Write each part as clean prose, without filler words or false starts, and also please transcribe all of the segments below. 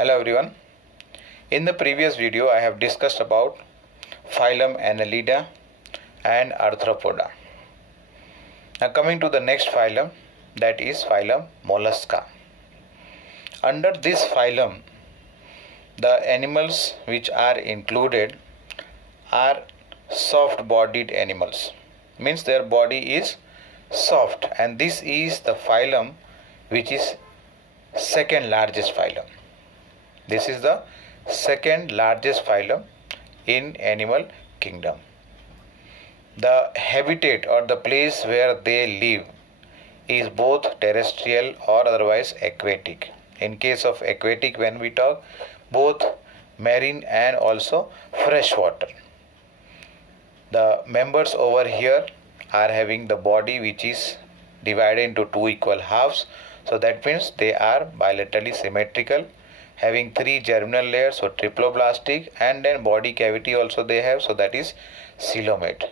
Hello everyone. In the previous video I have discussed about phylum Annelida and Arthropoda. Now coming to the next phylum, that is phylum Mollusca. Under this phylum the animals which are included are soft bodied animals, means their body is soft, and this is the phylum which is second largest phylum. This is the second largest phylum in animal kingdom. The habitat or the place where they live is both terrestrial or otherwise aquatic. In case of aquatic, when we talk, both marine and also freshwater. The members over here are having the body which is divided into two equal halves. So that means they are bilaterally symmetrical, having three germinal layers, so triploblastic, and then body cavity also they have, so that is coelomate.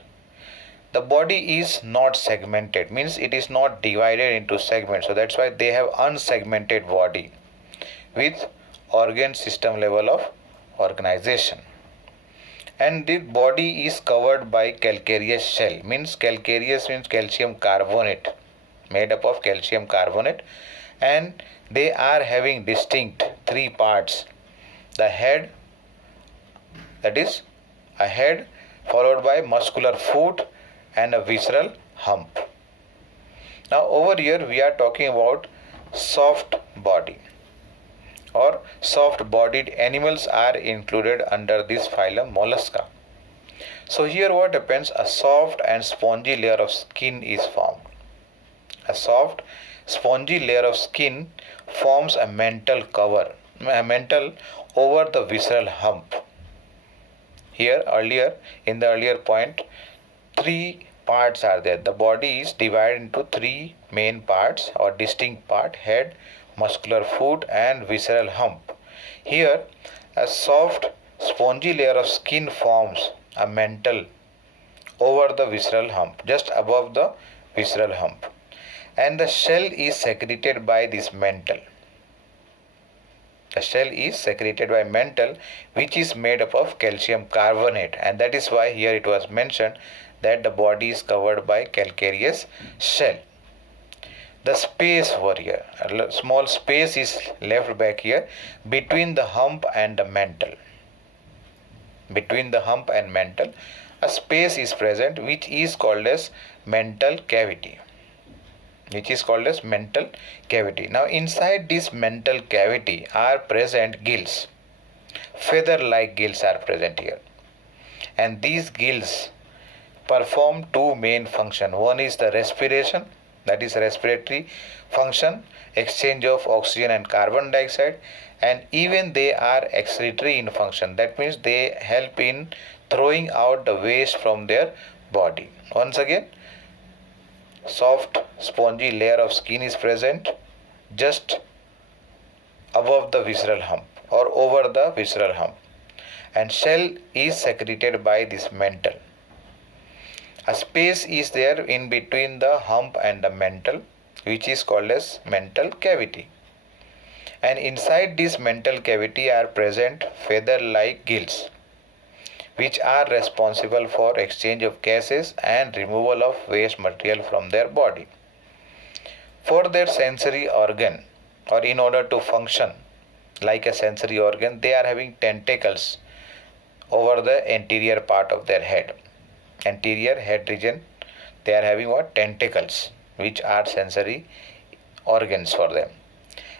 The body is not segmented, means it is not divided into segments, so that's why they have unsegmented body with organ system level of organization. And the body is covered by calcareous shell, means calcareous means calcium carbonate, made up of calcium carbonate, and they are having distinct three parts. The head, that is a head followed by muscular foot and a visceral hump. Now over here we are talking about soft body or soft bodied animals are included under this phylum Mollusca. So here what happens, a soft and spongy layer of skin is formed. A soft spongy layer of skin forms a mantle over the visceral hump. Here earlier, in the earlier point, three parts are there. The body is divided into three main parts or distinct part: head, muscular foot and visceral hump. Here a soft spongy layer of skin forms a mantle over the visceral hump, just above the visceral hump, and the shell is secreted by this mantle. The shell is secreted by mantle which is made up of calcium carbonate, and that is why here it was mentioned that the body is covered by calcareous shell. The space over here, a small space is left back here between the hump and the mantle. Between the hump and mantle, a space is present which is called as mantle cavity. Now inside this mantle cavity are present gills. Feather-like gills are present here. And these gills perform two main functions. One is the respiration, that is respiratory function, exchange of oxygen and carbon dioxide, and even they are excretory in function. That means they help in throwing out the waste from their body. Once again, soft spongy layer of skin is present just above the visceral hump or over the visceral hump, and shell is secreted by this mantle. A space is there in between the hump and the mantle which is called as mantle cavity, and inside this mantle cavity are present feather-like gills which are responsible for exchange of gases and removal of waste material from their body. For their sensory organ, or in order to function like a sensory organ, they are having tentacles over the anterior part of their head. Anterior head region, they are having what? Tentacles, which are sensory organs for them.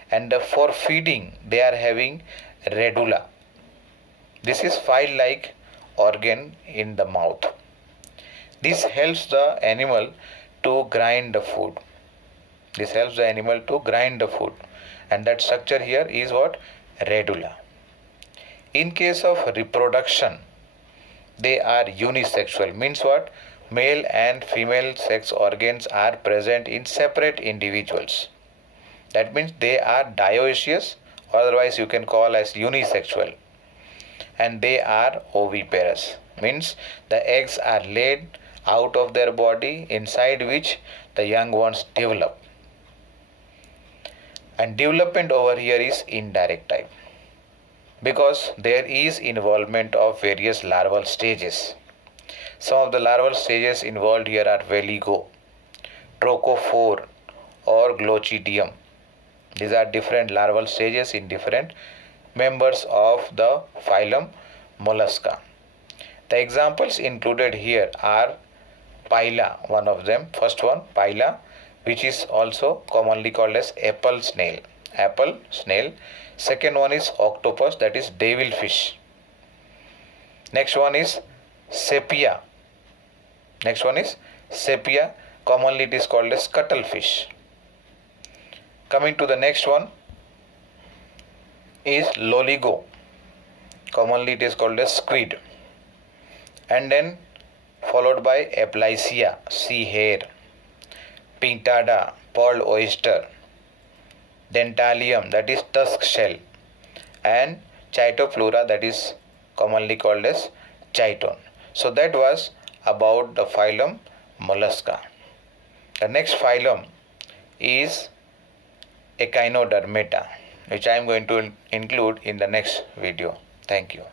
And for feeding, they are having radula. This is file-like organ in the mouth. This helps the animal to grind the food. And that structure here is what? Radula. In case of reproduction, they are unisexual, means what? Male and female sex organs are present in separate individuals. That means they are dioecious, or otherwise you can call as unisexual. And they are oviparous, means the eggs are laid out of their body, inside which the young ones develop. And development over here is indirect type. because there is involvement of various larval stages. Some of the larval stages involved here are veligo, trochophore or glochidium. These are different larval stages in different members of the phylum Mollusca. The examples included here are Pila, one of them. First one, Pila, which is also commonly called as apple snail. Apple snail. Second one is octopus, that is devilfish. Next one is sepia. Commonly it is called as cuttlefish. Coming to the next one is loligo. Commonly it is called as squid. And then followed by Aplysia, sea hare, Pinctada, pearl oyster, Dentalium, that is tusk shell, and Chaetoplura, that is commonly called as chiton. So that was about the phylum Mollusca. The next phylum is Echinodermata, which I am going to include in the next video. Thank you.